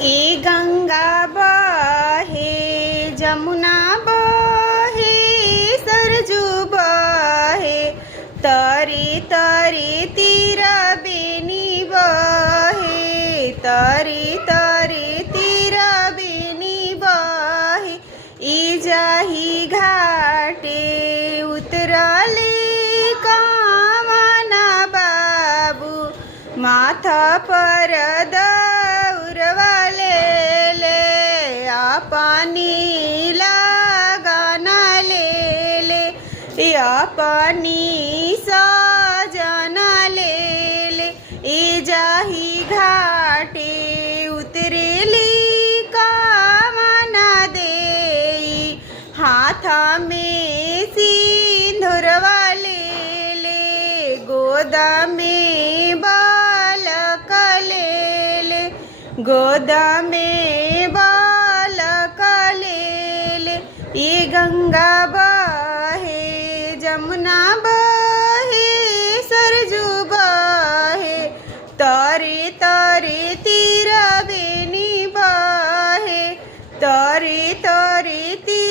ए गंगा बहे जमुना बहे सरजू बहे तरी तरी तीर बेनी बहे तरी तरी तीर बेनी बहे ई जाही घाटे उतरले कामना बाबू माथा पर पानी लगाना ले ले या पानी साजना ले ले ए जाही घाटे उतरेली कामना दे हाथा में सिंदूरवा ले ले गोदा में बालक ले ले गोदा में ये गंगा बहे जमुना बहे सरजू बहे तारे तारे तीर बेनी बहे तारे तारे तीर